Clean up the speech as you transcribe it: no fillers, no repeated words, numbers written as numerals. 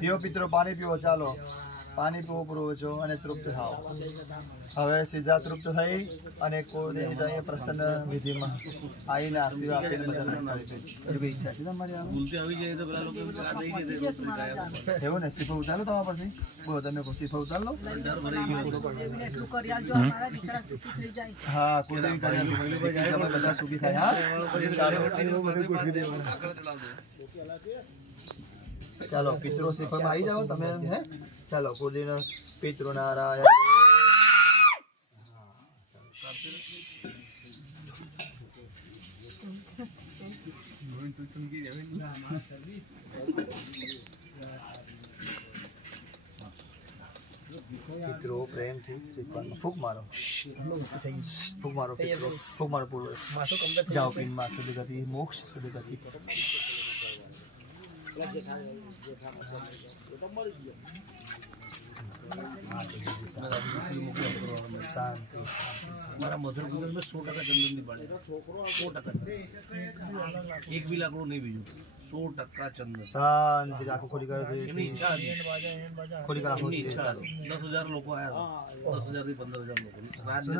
પીઓ પિત્રો પાણી પીવો, ચાલો પાણી પીવો પૂરો છો અને તૃપ્ત થાઓ। હવે સીધા તૃપ્ત થઈ અને કુળદેવી જઈએ પ્રસન્ન વિધિમાં આવીને આશીર્વાદ આપીને બધાને ઈચ્છા છે તમારી એવું ને સીફો ઉતારો તમારા પરથી બોલો તમે સીફો ઉતાર લો। હા કુળદેવી બધા સુખી થાય। હા ચાલો પિત્રો શ્રીફળમાં આવી જાઓ તમે હે। ચાલો કુળદેવી પિતૃ નારાયણ પિત્રો પ્રેમ થી શ્રીફળમાં ફૂંક મારો, ફૂંક મારો પિત્રો, ફૂંક મારો પૂર્વ જાઓ પિનમાં સદગતિ મોક્ષ સદગતિ हमारा मधुर गुजर में 100% चंदन नहीं पड़े, 100%। एक भी लाकड़ू नहीं बीजू, 100% चंदन। शांति आंखों खोली कर खोली कर 10,000 लोग आया, 10,000 नहीं 15,000 लोग रात में।